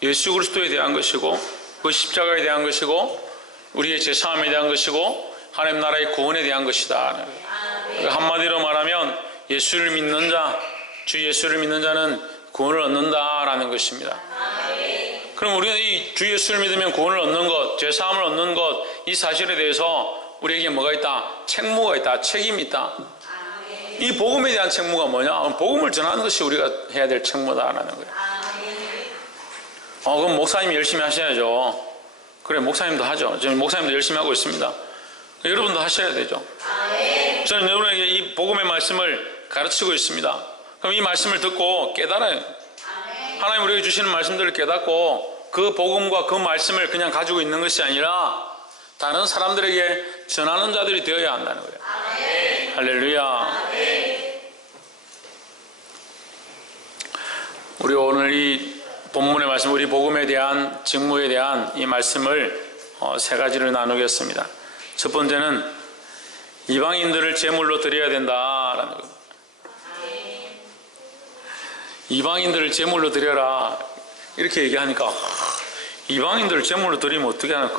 예수 그리스도에 대한 것이고 그 십자가에 대한 것이고 우리의 제사함에 대한 것이고 하나님 나라의 구원에 대한 것이다. 한마디로 말하면 예수를 믿는 자, 주 예수를 믿는 자는 구원을 얻는다라는 것입니다. 그럼 우리는 이 주 예수를 믿으면 구원을 얻는 것, 제사함을 얻는 것, 이 사실에 대해서 우리에게 뭐가 있다? 책무가 있다. 책임이 있다. 이 복음에 대한 책무가 뭐냐? 복음을 전하는 것이 우리가 해야 될 책무다라는 거예요. 그럼 목사님이 열심히 하셔야죠. 그래, 목사님도 하죠. 지금 목사님도 열심히 하고 있습니다. 여러분도 하셔야 되죠. 저는 여러분에게 이 복음의 말씀을 가르치고 있습니다. 그럼 이 말씀을 듣고 깨달아요. 하나님 우리에게 주시는 말씀들을 깨닫고 그 복음과 그 말씀을 그냥 가지고 있는 것이 아니라 다른 사람들에게 전하는 자들이 되어야 한다는 거예요. 할렐루야. 우리 오늘 이 본문의 말씀, 우리 복음에 대한 직무에 대한 이 말씀을 세 가지를 나누겠습니다. 첫 번째는 이방인들을 제물로 드려야 된다라는 겁니다. 이방인들을 제물로 드려라 이렇게 얘기하니까 이방인들을 제물로 드리면 어떻게 하나,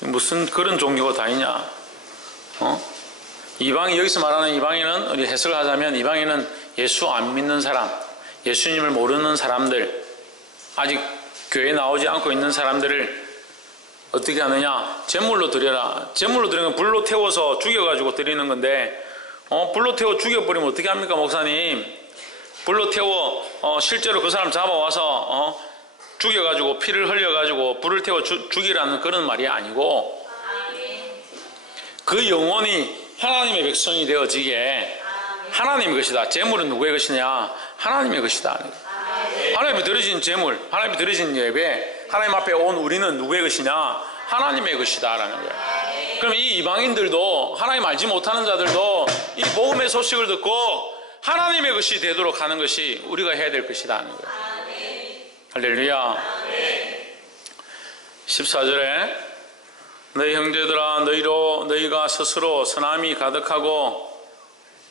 무슨 그런 종교가 다 있냐? 이방인, 여기서 말하는 이방인은 우리 해석을 하자면 이방인은 예수 안 믿는 사람, 예수님을 모르는 사람들, 아직 교회에 나오지 않고 있는 사람들을 어떻게 하느냐? 제물로 드려라. 제물로 드리는 건 불로 태워서 죽여가지고 드리는 건데, 불로 태워 죽여버리면 어떻게 합니까, 목사님? 불로 태워 실제로 그 사람 잡아와서 죽여가지고 피를 흘려가지고 불을 태워 죽이라는 그런 말이 아니고, 그 영혼이 하나님의 백성이 되어지게 하나님의 것이다. 제물은 누구의 것이냐? 하나님의 것이다. 하나님이 드려진 제물, 하나님이 드려진 예배, 하나님 앞에 온 우리는 누구의 것이냐? 하나님의 것이다 라는 거예요. 그럼 이 이방인들도, 하나님 알지 못하는 자들도 이 복음의 소식을 듣고 하나님의 것이 되도록 하는 것이 우리가 해야 될 것이다 하는 거예요. 할렐루야. 14절에 너희 형제들아, 너희가 스스로 선함이 가득하고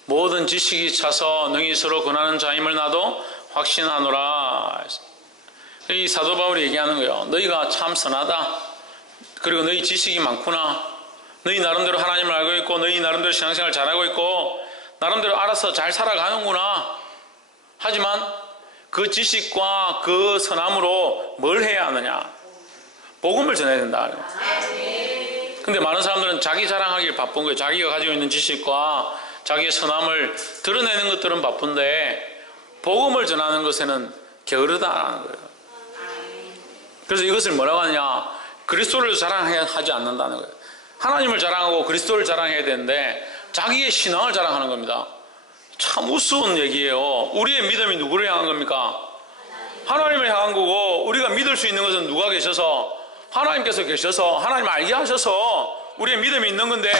모든 지식이 차서 능히 서로 권하는 자임을 나도 확신하노라. 이 사도 바울이 얘기하는 거예요. 너희가 참 선하다. 그리고 너희 지식이 많구나. 너희 나름대로 하나님을 알고 있고 너희 나름대로 신앙생활 잘하고 있고 나름대로 알아서 잘 살아가는구나. 하지만 그 지식과 그 선함으로 뭘 해야 하느냐? 복음을 전해야 된다. 근데 많은 사람들은 자기 자랑하기를 바쁜 거예요. 자기가 가지고 있는 지식과 자기의 선함을 드러내는 것들은 바쁜데 복음을 전하는 것에는 게으르다라는 거예요. 그래서 이것을 뭐라고 하느냐? 그리스도를 자랑하지 않는다는 거예요. 하나님을 자랑하고 그리스도를 자랑해야 되는데 자기의 신앙을 자랑하는 겁니다. 참 우스운 얘기예요. 우리의 믿음이 누구를 향한 겁니까? 하나님을 향한 거고, 우리가 믿을 수 있는 것은 누가 계셔서? 하나님께서 계셔서 하나님을 알게 하셔서 우리의 믿음이 있는 건데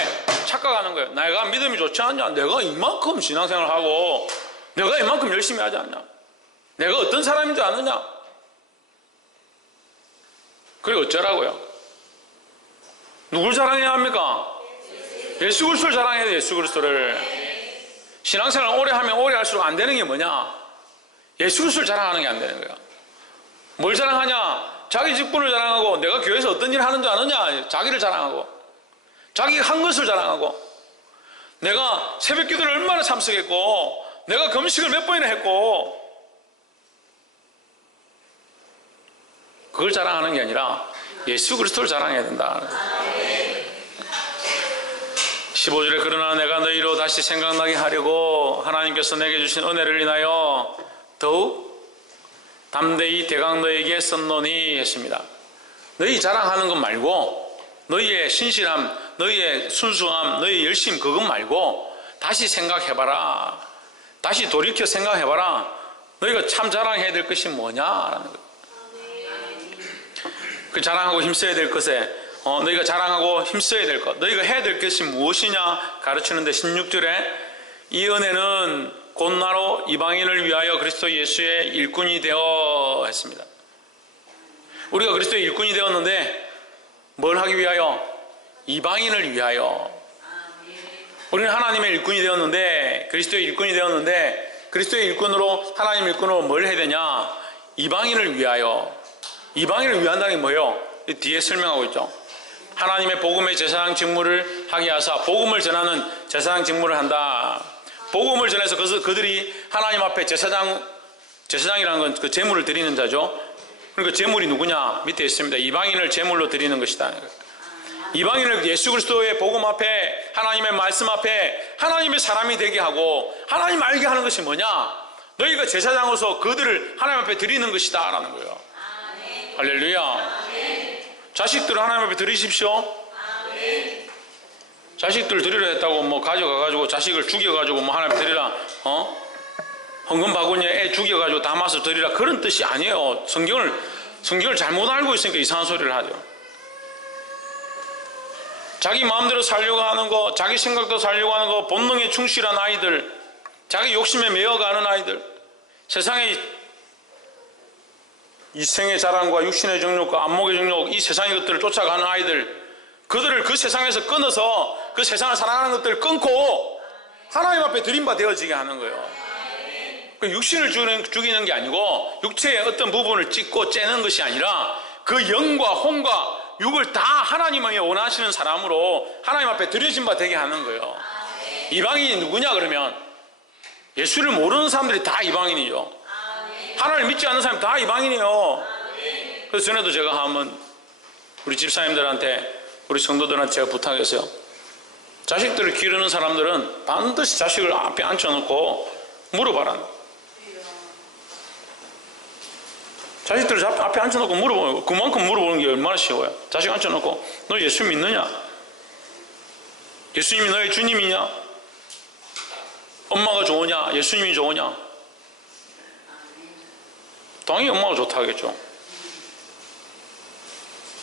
착각하는 거예요. 내가 믿음이 좋지 않냐? 내가 이만큼 신앙생활을 하고 내가 이만큼 열심히 하지 않냐? 내가 어떤 사람인 줄 아느냐? 그리고 어쩌라고요? 누굴 자랑해야 합니까? 예수 그리스도를 자랑해야 돼. 예수 그리스도를. 신앙생활을 오래 하면 오래 할수록 안 되는 게 뭐냐? 예수 그리스도를 자랑하는 게 안 되는 거야. 뭘 자랑하냐? 자기 직분을 자랑하고 내가 교회에서 어떤 일을 하는 줄 아느냐? 자기를 자랑하고 자기가 한 것을 자랑하고 내가 새벽 기도를 얼마나 참석했고 내가 금식을 몇 번이나 했고 그걸 자랑하는 게 아니라 예수 그리스도를 자랑해야 된다. 15절에 그러나 내가 너희로 다시 생각나게 하려고 하나님께서 내게 주신 은혜를 인하여 더욱 담대히 대강 너에게 썼노니 했습니다. 너희 자랑하는 것 말고 너희의 신실함, 너희의 순수함, 너희의 열심 그것 말고 다시 생각해봐라. 다시 돌이켜 생각해봐라. 너희가 참 자랑해야 될 것이 뭐냐라는 거예요. 그 자랑하고 힘써야 될 것에 너희가 자랑하고 힘써야 될 것, 너희가 해야 될 것이 무엇이냐 가르치는데 16절에 이 은혜는 곧 나로 이방인을 위하여 그리스도 예수의 일꾼이 되어 했습니다. 우리가 그리스도의 일꾼이 되었는데 뭘 하기 위하여? 이방인을 위하여. 우리는 하나님의 일꾼이 되었는데 그리스도의 일꾼이 되었는데 그리스도의 일꾼으로 하나님 일꾼으로 뭘 해야 되냐? 이방인을 위하여. 이방인을 위한다는 게 뭐예요? 뒤에 설명하고 있죠. 하나님의 복음의 제사장 직무를 하게 하사 복음을 전하는 제사장 직무를 한다. 복음을 전해서 그들이 하나님 앞에 제사장이라는 건 그 제물을 드리는 자죠. 그러니까 제물이 누구냐? 밑에 있습니다. 이방인을 제물로 드리는 것이다. 이방인을 예수 그리스도의 복음 앞에, 하나님의 말씀 앞에 하나님의 사람이 되게 하고 하나님 알게 하는 것이 뭐냐? 너희가 제사장으로서 그들을 하나님 앞에 드리는 것이다 라는 거예요. 아멘. 할렐루야. 아멘. 자식들을 하나님 앞에 드리십시오. 아멘. 자식들 드리려 했다고 뭐 가져가가지고 자식을 죽여가지고 뭐 하나님 드리라, 헌금 바구니에 애 죽여가지고 담아서 드리라, 그런 뜻이 아니에요. 성경을 잘못 알고 있으니까 이상한 소리를 하죠. 자기 마음대로 살려고 하는 거, 자기 생각도 살려고 하는 거, 본능에 충실한 아이들, 자기 욕심에 매여가는 아이들, 세상의 이생의 자랑과 육신의 정욕과 안목의 정욕, 이 세상의 것들을 쫓아가는 아이들, 그들을 그 세상에서 끊어서 그 세상을 사랑하는 것들을 끊고 하나님 앞에 드림바 되어지게 하는 거예요. 육신을 죽이는 게 아니고 육체의 어떤 부분을 찢고 째는 것이 아니라 그 영과 혼과 육을 다 하나님이 원하시는 사람으로 하나님 앞에 드려진 바 되게 하는 거예요. 이방인이 누구냐 그러면 예수를 모르는 사람들이 다 이방인이죠. 하나님 믿지 않는 사람이 다 이방인이에요. 그래서 전에도 제가 한번 우리 집사님들한테, 우리 성도들한테 제가 부탁했어요. 자식들을 기르는 사람들은 반드시 자식을 앞에 앉혀놓고 물어봐라. 자식들을 앞에 앉혀놓고 물어보는 거, 그만큼 물어보는 게 얼마나 쉬워요. 자식 앉혀놓고 너 예수 믿느냐? 예수님이 너의 주님이냐? 엄마가 좋으냐? 예수님이 좋으냐? 당연히 엄마가 좋다 하겠죠.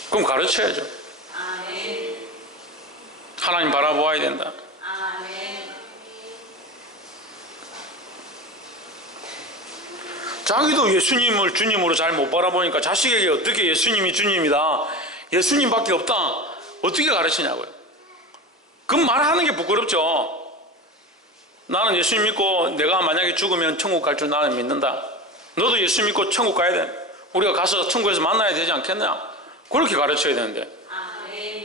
그럼 가르쳐야죠. 하나님 바라보아야 된다. 자기도 예수님을 주님으로 잘 못 바라보니까 자식에게 어떻게 예수님이 주님이다, 예수님밖에 없다, 어떻게 가르치냐고요. 그럼 말하는 게 부끄럽죠. 나는 예수님 믿고 내가 만약에 죽으면 천국 갈 줄 나는 믿는다. 너도 예수 믿고 천국 가야 돼. 우리가 가서 천국에서 만나야 되지 않겠냐? 그렇게 가르쳐야 되는데,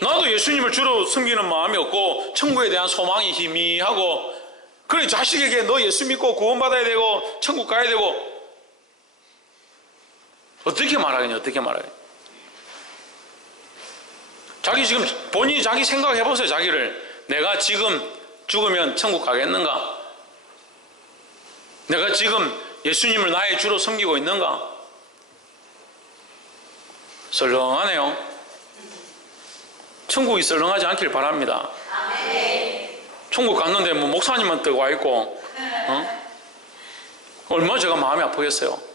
나도 예수님을 주로 섬기는 마음이 없고 천국에 대한 소망이 희미하고, 그래 자식에게 너 예수 믿고 구원받아야 되고 천국 가야 되고, 어떻게 말하겠냐? 어떻게 말하겠냐? 자기 지금 본인이 자기 생각해 보세요. 자기를, 내가 지금 죽으면 천국 가겠는가? 내가 지금 예수님을 나의 주로 섬기고 있는가? 썰렁하네요. 천국이 썰렁하지 않길 바랍니다. 천국 갔는데 뭐 목사님만 뜨고 와 있고, 얼마나 제가 마음이 아프겠어요.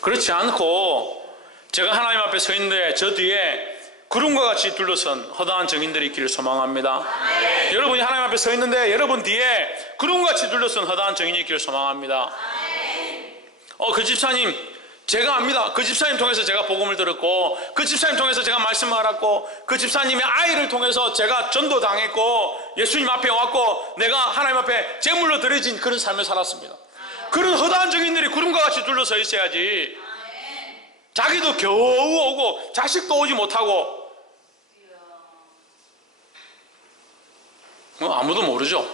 그렇지 않고 제가 하나님 앞에 서 있는데 저 뒤에 구름과 같이 둘러선 허다한 증인들이 있기를 소망합니다. 여러분이 하나님 앞에 서 있는데 여러분 뒤에 구름과 같이 둘러선 허다한 증인이 있기를 소망합니다. 그 집사님 제가 압니다. 그 집사님 통해서 제가 복음을 들었고, 그 집사님 통해서 제가 말씀을 알았고, 그 집사님의 아이를 통해서 제가 전도당했고 예수님 앞에 왔고 내가 하나님 앞에 제물로 드려진 그런 삶을 살았습니다. 그런 허다한 증인들이 구름과 같이 둘러서 있어야지. 자기도 겨우 오고 자식도 오지 못하고 아무도 모르죠.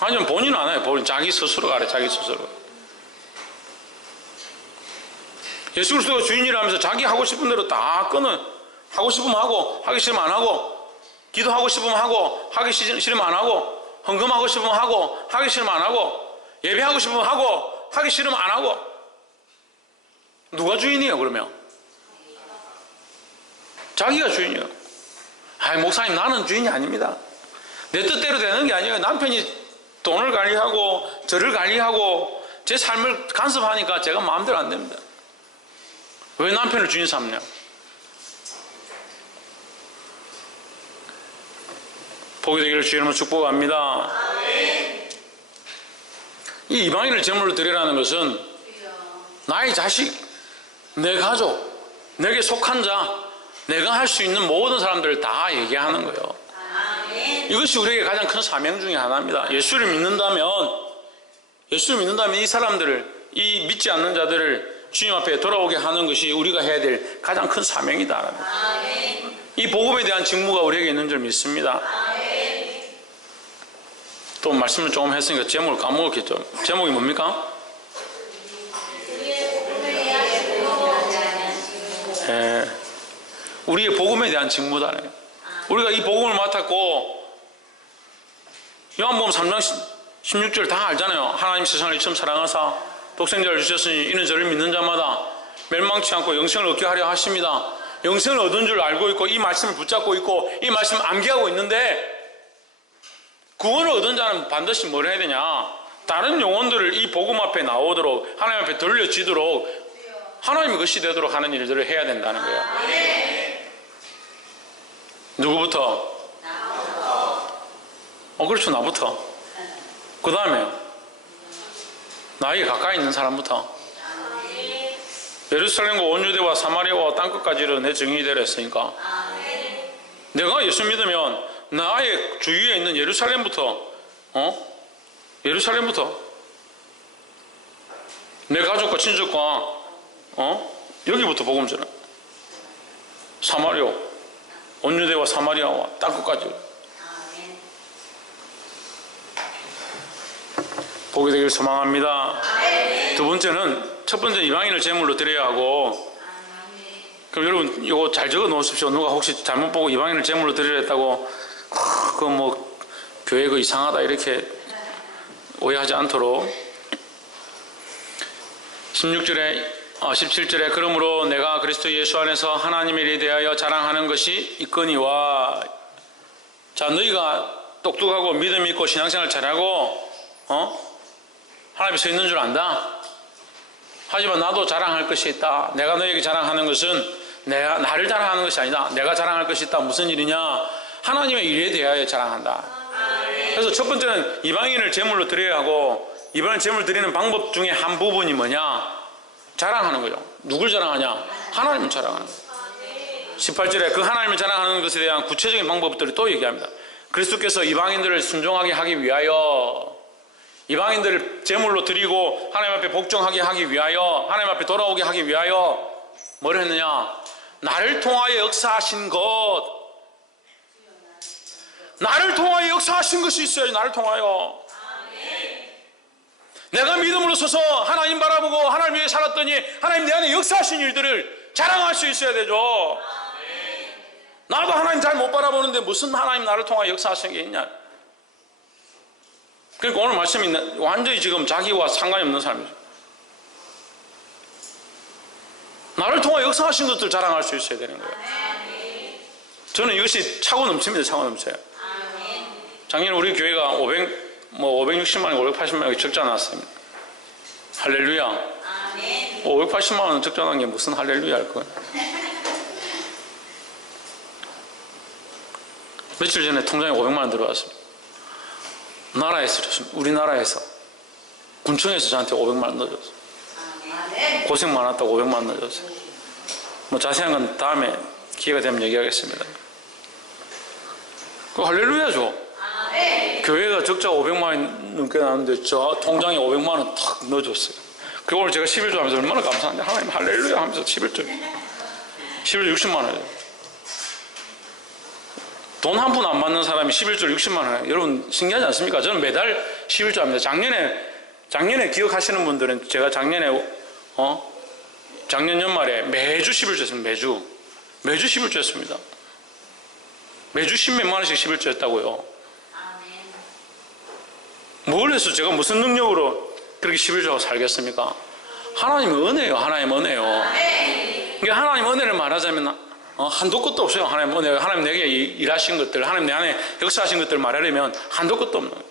아니면 본인은 안 해요. 본인 자기 스스로가 알아요. 자기 스스로. 예수 그리스도가 주인이라면서 자기 하고 싶은 대로 다 끊어. 하고 싶으면 하고, 하기 싫으면 안 하고, 기도하고 싶으면 하고, 하기 싫으면 안 하고, 헌금하고 싶으면 하고, 하기 싫으면 안 하고, 예배하고 싶으면 하고, 하기 싫으면 안 하고. 누가 주인이에요 그러면? 자기가 주인이에요. 목사님 나는 주인이 아닙니다. 내 뜻대로 되는 게 아니에요. 남편이 돈을 관리하고 저를 관리하고 제 삶을 간섭하니까 제가 마음대로 안 됩니다. 왜 남편을 주인 삼냐? 복이 되기를 주님으로 축복합니다. 이 이방인을 제물로 드리라는 것은 나의 자식, 내 가족, 내게 속한 자, 내가 할 수 있는 모든 사람들을 다 얘기하는 거예요. 이것이 우리에게 가장 큰 사명 중에 하나입니다. 예수를 믿는다면 이 사람들을 이 믿지 않는 자들을 주님 앞에 돌아오게 하는 것이 우리가 해야 될 가장 큰 사명이다. 이 복음에 대한 직무가 우리에게 있는 줄 믿습니다. 또 말씀을 조금 했으니까 제목을 까먹었겠죠. 제목이 뭡니까? 우리의 복음에 대한 직무다. 우리가 이 복음을 맡았고, 요한복음 3장 16절 다 알잖아요. 하나님 세상을 이처럼 사랑하사 독생자를 주셨으니 이는 저를 믿는 자마다 멸망치 않고 영생을 얻게 하려 하십니다. 영생을 얻은 줄 알고 있고 이 말씀을 붙잡고 있고 이 말씀을 암기하고 있는데, 구원을 얻은 자는 반드시 뭘 해야 되냐? 다른 영혼들을 이 복음 앞에 나오도록, 하나님 앞에 돌려지도록, 하나님이 것이 되도록 하는 일들을 해야 된다는 거예요. 누구부터? 그렇죠. 나부터. 그 다음에 나에게 가까이 있는 사람부터. 예루살렘과 온 유대와 사마리아와 땅끝까지로 내 증인이 되라 했으니까, 내가 예수 믿으면 나의 주위에 있는 예루살렘부터, 예루살렘부터 내 가족과 친척과 여기부터 복음 전해. 사마리아, 온 유대와 사마리아와 땅끝까지 보게 되길 소망합니다. 두 번째는, 첫 번째 이방인을 제물로 드려야 하고, 그럼 여러분 이거 잘 적어 놓으십시오. 누가 혹시 잘못 보고 이방인을 제물로 드리려 했다고 교회 이상하다 이렇게 오해하지 않도록. 17절에 그러므로 내가 그리스도 예수 안에서 하나님에 일에 대하여 자랑하는 것이 있거니와. 자, 너희가 똑똑하고 믿음 있고 신앙생활 잘하고 하나님 앞에 서 있는 줄 안다. 하지만 나도 자랑할 것이 있다. 내가 너에게 자랑하는 것은 나를 자랑하는 것이 아니다. 내가 자랑할 것이 있다. 무슨 일이냐? 하나님의 일에 대하여 자랑한다. 그래서 첫 번째는 이방인을 제물로 드려야 하고, 이방인 제물 드리는 방법 중에 한 부분이 뭐냐? 자랑하는 거죠. 누굴 자랑하냐? 하나님을 자랑하는 거예요. 18절에 그 하나님을 자랑하는 것에 대한 구체적인 방법들을 또 얘기합니다. 그리스도께서 이방인들을 순종하게 하기 위하여, 이방인들을 제물로 드리고 하나님 앞에 복종하게 하기 위하여, 하나님 앞에 돌아오게 하기 위하여 뭘 했느냐? 나를 통하여 역사하신 것, 나를 통하여 역사하신 것이 있어요. 나를 통하여. 내가 믿음으로 서서 하나님 바라보고 하나님 위해 살았더니 하나님 내 안에 역사하신 일들을 자랑할 수 있어야 되죠. 나도 하나님 잘 못 바라보는데 무슨 하나님 나를 통하여 역사하신 게 있냐? 그러니까 오늘 말씀이 완전히 지금 자기와 상관이 없는 사람이죠. 나를 통하여 역사하신 것들 자랑할 수 있어야 되는 거예요. 저는 이것이 차고 넘칩니다. 차고 넘쳐요. 작년에 우리 교회가 560만 원, 580만 원 적자 났습니다. 할렐루야. 580만 원 적자 난 게 무슨 할렐루야 할 거야. 며칠 전에 통장에 500만 원 들어왔습니다. 나라에서 줬습니다. 우리나라에서 군청에서 저한테 500만 원 넣어줬어요. 고생 많았다고 500만 원 넣어줬어요. 자세한 건 다음에 기회가 되면 얘기하겠습니다. 그 할렐루야죠. 교회가 적자가 500만 원 넘게 나왔는데 저 통장에 500만 원 탁 넣어줬어요. 그리고 오늘 제가 11조 하면서 얼마나 감사한데, 하나님 할렐루야 하면서 11조 60만 원이에요. 돈 한 푼 안 받는 사람이 11조를 60만 원이에요. 여러분 신기하지 않습니까? 저는 매달 11조 합니다. 작년에 기억하시는 분들은 제가 작년 연말에 매주 11조 했습니다. 매주 11조 했습니다. 매주 10몇만 원씩 11조 했다고요. 뭘 해서 제가 무슨 능력으로 그렇게 11조하고 살겠습니까? 하나님의 은혜예요. 하나님의 은혜요. 그러니까 하나님의 은혜를 말하자면 한도 끝도 없어요. 하나님 은혜, 하나님 내게 일하신 것들, 하나님 내 안에 역사하신 것들 말하려면 한도 끝도 없는 거예요.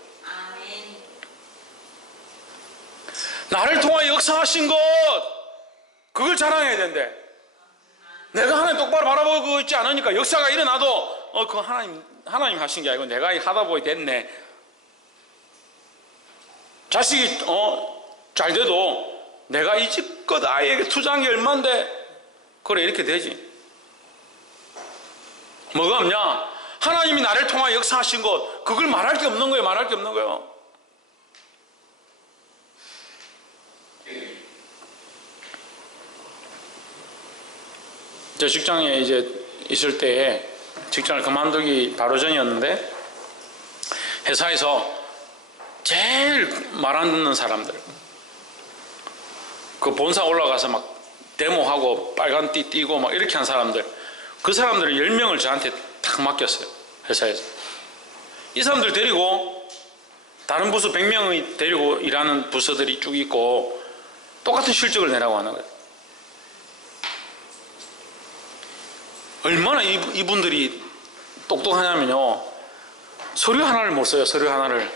나를 통하여 역사하신 것, 그걸 자랑해야 된대. 내가 하나님 똑바로 바라보고 있지 않으니까 역사가 일어나도 그거 하나님 하신 게 아니고 내가 하다 보니 됐네. 자식이 잘 돼도 내가 이 집껏 아이에게 투자한 게 얼만데 그래 이렇게 되지. 뭐가 없냐? 하나님이 나를 통하여 역사하신 것, 그걸 말할 게 없는 거예요. 말할 게 없는 거예요. 저 직장에 이제 있을 때에 직장을 그만두기 바로 전이었는데 회사에서 제일 말 안 듣는 사람들, 그 본사 올라가서 막 데모하고 빨간 띠 띠고 막 이렇게 한 사람들, 그 사람들을 10명을 저한테 딱 맡겼어요. 회사에서. 이 사람들 데리고 다른 부서 100명이 데리고 일하는 부서들이 쭉 있고 똑같은 실적을 내라고 하는 거예요. 얼마나 이분들이 똑똑하냐면요, 서류 하나를 못 써요. 서류 하나를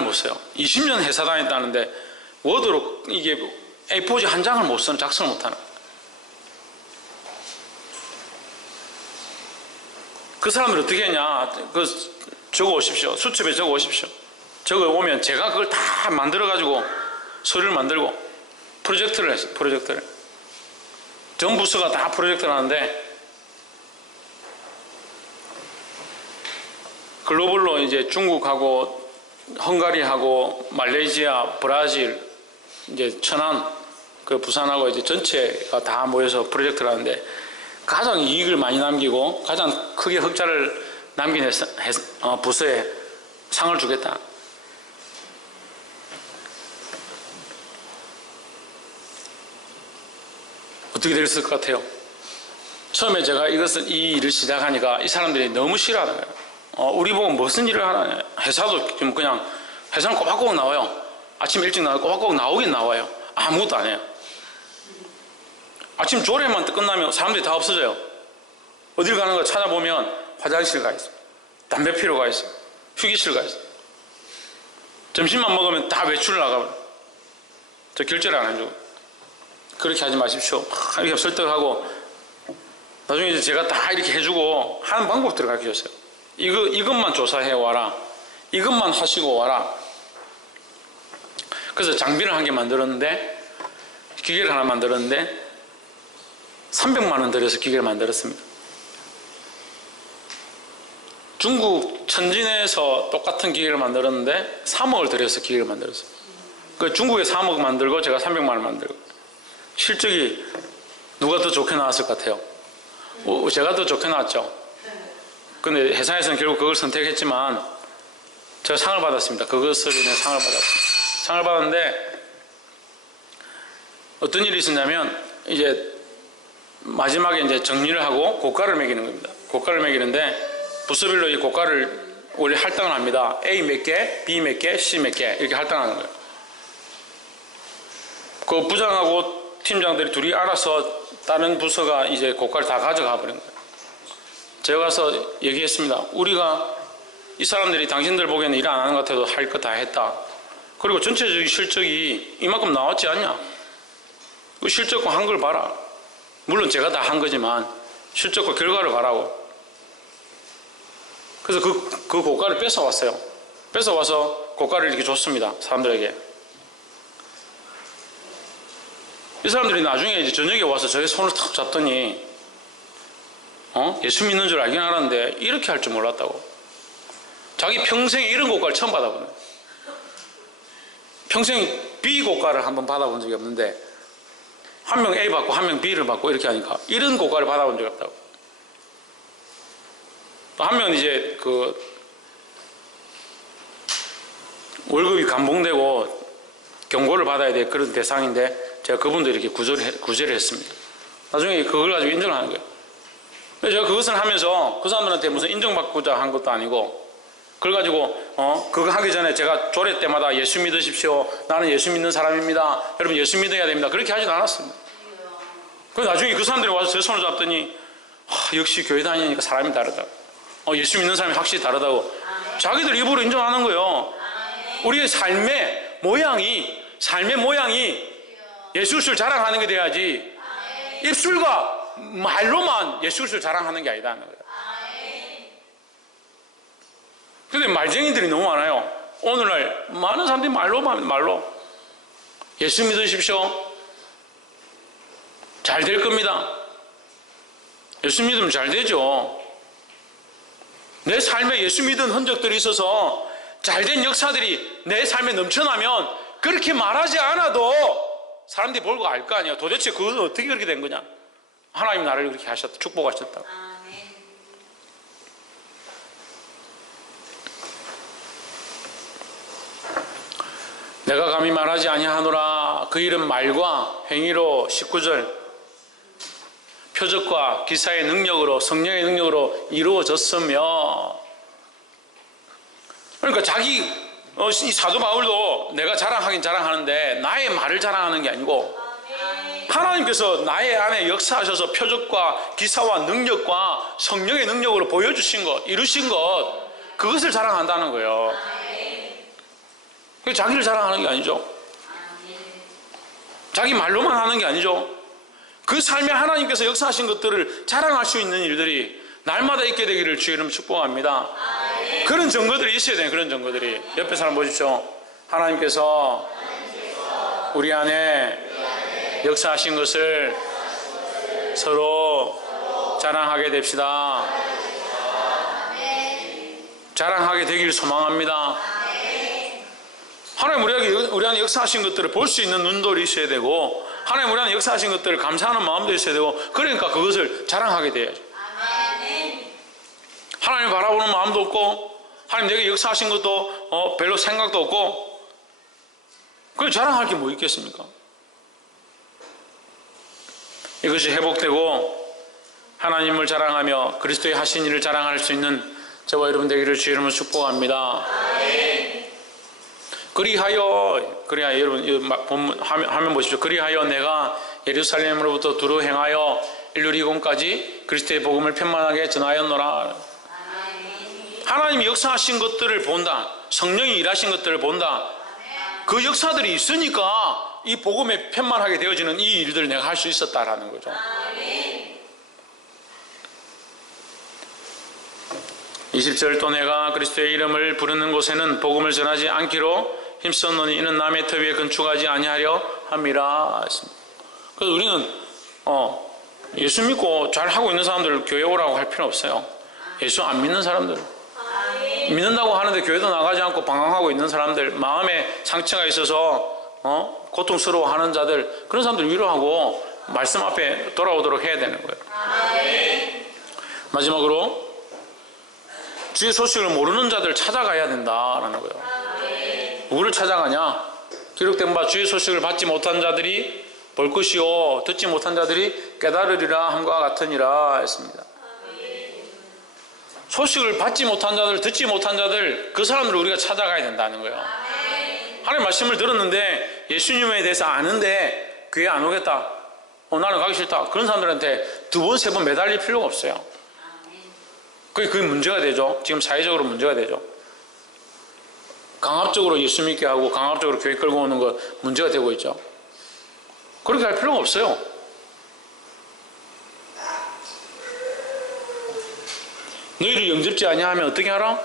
못 써요. 20년 회사 다녔다는데 워드로 이게 A4지 한 장을 못 쓰는, 작성을 못 하는 거예요. 그 사람들 어떻게 했냐, 적어 오십시오. 수첩에 적어 오십시오. 적어 오면 제가 그걸 다 만들어 가지고 서류를 만들고 프로젝트를 했어요. 프로젝트를. 전 부서가 다 프로젝트를 하는데 글로벌로 이제 중국하고 헝가리하고 말레이시아, 브라질, 이제 천안, 그 부산하고 이제 전체가 다 모여서 프로젝트를 하는데 가장 이익을 많이 남기고 가장 크게 흑자를 남긴 부서에 상을 주겠다. 어떻게 됐을 것 같아요? 처음에 제가 이 일을 시작하니까 이 사람들이 너무 싫어하는 거예요. 우리 보고 무슨 일을 하느냐. 회사도 좀 그냥, 회사는 꼬박꼬박 나와요. 아침 일찍 나와요. 꼬박꼬박 나오긴 나와요. 아무것도 안 해요. 아침 조례만 끝나면 사람들이 다 없어져요. 어딜 가는 거 찾아보면 화장실 가 있어요. 담배 피러 가 있어요. 휴게실 가 있어요. 점심만 먹으면 다 외출을 나가요. 저 결제를 안 해주고. 그렇게 하지 마십시오. 이렇게 설득하고 나중에 이제 제가 다 이렇게 해주고 하는 방법들을 가르쳐 줬어요. 이것만 조사해 와라. 이것만 하시고 와라. 그래서 장비를 한 개 만들었는데, 기계를 하나 만들었는데 300만 원 들여서 기계를 만들었습니다. 중국 천진에서 똑같은 기계를 만들었는데 3억을 들여서 기계를 만들었어요. 그 중국에 3억 만들고 제가 300만 원 만들고. 실적이 누가 더 좋게 나왔을 것 같아요? 제가 더 좋게 나왔죠. 근데 회사에서는 결국 그걸 선택했지만 제가 상을 받았습니다. 그것으로 인해 상을 받았습니다. 상을 받았는데 어떤 일이 있었냐면 이제 마지막에 이제 정리를 하고 고가를 매기는 겁니다. 고가를 매기는데 부서별로 이 고가를 원래 할당을 합니다. A 몇 개, B 몇 개, C 몇 개 이렇게 할당하는 거예요. 그 부장하고 팀장들이 둘이 알아서 다른 부서가 이제 고가를 다 가져가 버린 거예요. 제가 가서 얘기했습니다. 우리가 이 사람들이 당신들 보기에는 일 안 하는 것 같아도 할 거 다 했다. 그리고 전체적인 실적이 이만큼 나왔지 않냐? 그 실적과 한 걸 봐라. 물론 제가 다 한 거지만 실적과 결과를 봐라고. 그래서 그 고가를 뺏어왔어요. 뺏어와서 고가를 이렇게 줬습니다. 사람들에게. 이 사람들이 나중에 이제 저녁에 와서 저의 손을 탁 잡더니 예수 믿는 줄 알긴 알았는데 이렇게 할 줄 몰랐다고. 자기 평생에 이런 고가를 처음 받아보네. 평생 B 고가를 한번 받아본 적이 없는데 한 명 A 받고 한 명 B를 받고 이렇게 하니까 이런 고가를 받아본 적이 없다고. 또 한 명은 이제 그 월급이 감봉되고 경고를 받아야 될 그런 대상인데 제가 그분도 이렇게 구제를 했습니다. 나중에 그걸 가지고 인정을 하는 거예요. 제가 그것을 하면서 그 사람들한테 무슨 인정받고자 한 것도 아니고 그걸 가지고 그거 하기 전에 제가 조례 때마다 예수 믿으십시오. 나는 예수 믿는 사람입니다. 여러분 예수 믿어야 됩니다. 그렇게 하지도 않았습니다. 그래서 나중에 그 사람들이 와서 제 손을 잡더니 역시 교회 다니니까 사람이 다르다. 예수 믿는 사람이 확실히 다르다고. 자기들 입으로 인정하는 거예요. 우리의 삶의 모양이 예수 그리스도를 자랑하는 게 돼야지 입술과 말로만 예수 그리스도를 자랑하는 게 아니다는 거예요. 그런데 말쟁이들이 너무 많아요. 오늘날 많은 사람들이 말로 예수 믿으십시오. 잘 될 겁니다. 예수 믿으면 잘 되죠. 내 삶에 예수 믿은 흔적들이 있어서 잘된 역사들이 내 삶에 넘쳐나면 그렇게 말하지 않아도 사람들이 보고 알 거 아니에요. 도대체 그것은 어떻게 그렇게 된 거냐? 하나님 나를 그렇게 하셨다. 축복하셨다. 내가 감히 말하지 아니하노라. 그 일은 말과 행위로 19절 표적과 기사의 능력으로 성령의 능력으로 이루어졌으며, 그러니까 자기 이 사도 바울도 내가 자랑하긴 자랑하는데 나의 말을 자랑하는 게 아니고 하나님께서 나의 안에 역사하셔서 표적과 기사와 능력과 성령의 능력으로 보여주신 것, 이루신 것, 그것을 자랑한다는 거예요. 자기를 자랑하는 게 아니죠. 자기 말로만 하는 게 아니죠. 그 삶에 하나님께서 역사하신 것들을 자랑할 수 있는 일들이 날마다 있게 되기를 주의 이름 축복합니다. 그런 증거들이 있어야 돼요. 그런 증거들이. 옆에 사람 보십시오. 하나님께서 우리 안에 역사하신 것을 서로 자랑하게 됩시다. 자랑하게 되길 소망합니다. 하나님 우리 안에 역사하신 것들을 볼 수 있는 눈도 있어야 되고, 하나님 우리 안에 역사하신 것들을 감사하는 마음도 있어야 되고, 그러니까 그것을 자랑하게 돼야죠. 하나님 바라보는 마음도 없고, 하나님 내게 역사하신 것도 별로 생각도 없고, 그걸 자랑할 게 뭐 있겠습니까? 이것이 회복되고 하나님을 자랑하며 그리스도의 하신 일을 자랑할 수 있는 저와 여러분 되기를 주의 이름으로 축복합니다. 그리하여 여러분 본문 화면 보십시오. 그리하여 내가 예루살렘으로부터 두루 행하여 일루리곤까지 그리스도의 복음을 편만하게 전하였노라. 하나님이 역사하신 것들을 본다. 성령이 일하신 것들을 본다. 그 역사들이 있으니까 이 복음에 편만하게 되어지는 이 일들을 내가 할 수 있었다라는 거죠. 20절 또 내가 그리스도의 이름을 부르는 곳에는 복음을 전하지 않기로 힘썼노니 이는 남의 터 위에 건축하지 아니하려 함이라. 그래서 우리는 예수 믿고 잘 하고 있는 사람들 교회 오라고 할 필요 없어요. 예수 안 믿는 사람들, 믿는다고 하는데 교회도 나가지 않고 방황하고 있는 사람들, 마음에 상처가 있어서 고통스러워하는 자들, 그런 사람들 위로하고 말씀 앞에 돌아오도록 해야 되는 거예요. 마지막으로 주의 소식을 모르는 자들 찾아가야 된다라는 거예요. 누구를 찾아가냐? 기록된 바 주의 소식을 받지 못한 자들이 볼 것이요 듣지 못한 자들이 깨달으리라 함과 같으니라 했습니다. 소식을 받지 못한 자들, 듣지 못한 자들, 그 사람들을 우리가 찾아가야 된다는 거예요. 하나님 말씀을 들었는데 예수님에 대해서 아는데 교회 안 오겠다, 나는 가기 싫다, 그런 사람들한테 두 번, 세 번 매달릴 필요가 없어요. 그게 문제가 되죠. 지금 사회적으로 문제가 되죠. 강압적으로 예수 믿게 하고 강압적으로 교회 끌고 오는 거 문제가 되고 있죠. 그렇게 할 필요가 없어요. 너희를 영접지 아니하면 어떻게 하라?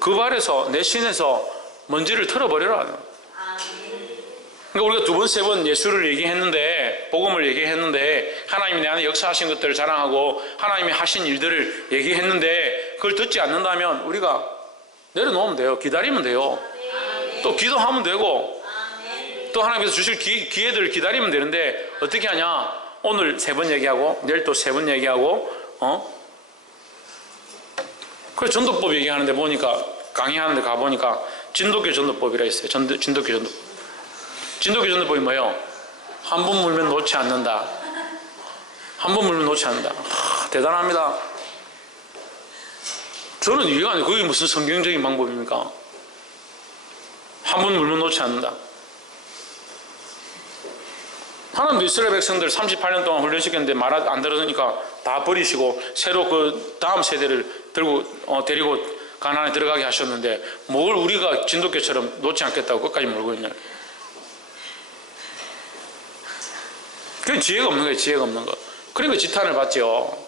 그 발에서 내 신에서 먼지를 털어버려라. 그러니까 우리가 두 번, 세 번 예수를 얘기했는데, 복음을 얘기했는데, 하나님이 내 안에 역사하신 것들을 자랑하고 하나님이 하신 일들을 얘기했는데 그걸 듣지 않는다면 우리가 내려놓으면 돼요. 기다리면 돼요. 또 기도하면 되고, 또 하나님께서 주실 기회들을 기다리면 되는데 어떻게 하냐? 오늘 세 번 얘기하고 내일 또 세 번 얘기하고 그래서 전도법 얘기하는데 보니까, 강의하는데 가보니까 진도교 전도법이라 있어요. 진도교 전도법. 진도교 전도법이 뭐예요? 한 번 물면 놓지 않는다. 한 번 물면 놓지 않는다. 대단합니다. 저는 이해가 안 돼요. 그게 무슨 성경적인 방법입니까? 한 번 물면 놓지 않는다. 하나님도 이스라엘 백성들 38년 동안 훈련시켰는데 말 안 들으니까 다 버리시고 새로 그 다음 세대를 데리고 가나안에 들어가게 하셨는데 뭘 우리가 진돗개처럼 놓지 않겠다고 끝까지 몰고 있냐. 그게 지혜가 없는 거예요. 지혜가 없는 거. 그러니까 지탄을 받죠.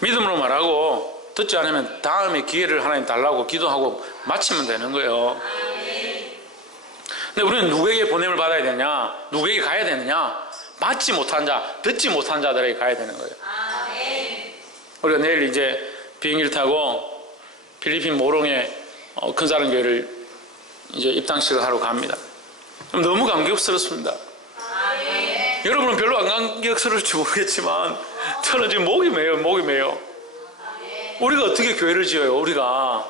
믿음으로 말하고 듣지 않으면 다음에 기회를 하나님 달라고 기도하고 마치면 되는 거예요. 근데 우리는 누구에게 보냄을 받아야 되느냐? 누구에게 가야 되느냐? 받지 못한 자, 듣지 못한 자들에게 가야 되는 거예요. 우리가 내일 이제 비행기를 타고 필리핀 모롱에 큰사랑교회를 이제 입당식을 하러 갑니다. 너무 감격스럽습니다. 여러분은 별로 안 감격스러울지 모르겠지만 저는 지금 목이 메요. 우리가 어떻게 교회를 지어요? 우리가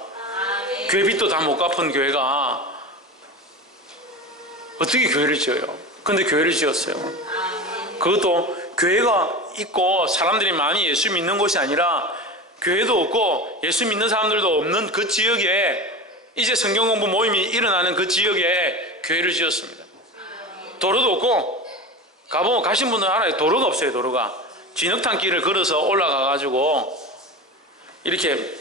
교회빚도 다 못 갚은 교회가 어떻게 교회를 지어요? 근데 교회를 지었어요. 그것도 교회가 있고 사람들이 많이 예수 믿는 곳이 아니라 교회도 없고 예수 믿는 사람들도 없는 그 지역에 이제 성경 공부 모임이 일어나는 그 지역에 교회를 지었습니다. 도로도 없고 가보면 가신 분들은 알아요. 도로가 없어요. 도로가 진흙탕 길을 걸어서 올라가 가지고 이렇게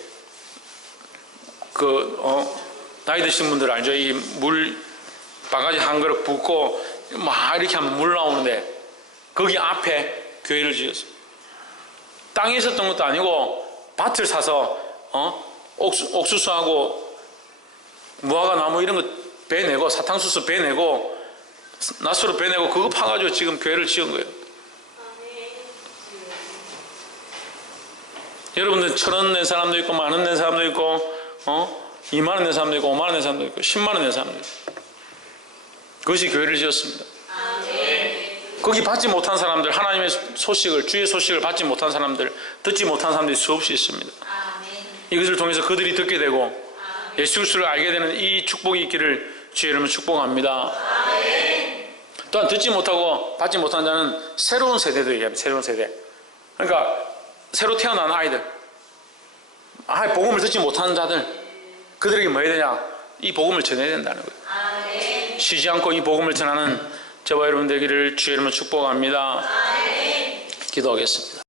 나이 드신 분들 알죠? 이 물 바가지 한 그릇 붓고 막 이렇게 하면 물 나오는데 거기 앞에 교회를 지었어요. 땅에 있었던 것도 아니고 밭을 사서 옥수수하고 무화과 나무 이런 거 베내고 사탕수수 베내고 낫수로 베내고 그거 파가지고 지금 교회를 지은 거예요. 여러분들 1,000원 낸 사람도 있고 10,000원 낸 사람도 있고 2만원 낸 사람도 있고 5만원 낸 사람도 있고 10만원 낸 사람도 있고 그것이 교회를 지었습니다. 거기 받지 못한 사람들, 하나님의 소식을, 주의 소식을 받지 못한 사람들, 듣지 못한 사람들이 수없이 있습니다. 이것을 통해서 그들이 듣게 되고 예수 그리스도를 알게 되는 이 축복이 있기를 주의 이름으로 축복합니다. 또한 듣지 못하고 받지 못한 자는 새로운 세대도 얘기합니다. 새로운 세대. 그러니까 새로 태어난 아이들, 복음을 듣지 못하는 자들, 그들에게 뭐 해야 되냐? 이 복음을 전해야 된다는 거예요. 쉬지 않고 이 복음을 전하는 저와 여러분 되기를 주의 이름으로 축복합니다. 기도하겠습니다.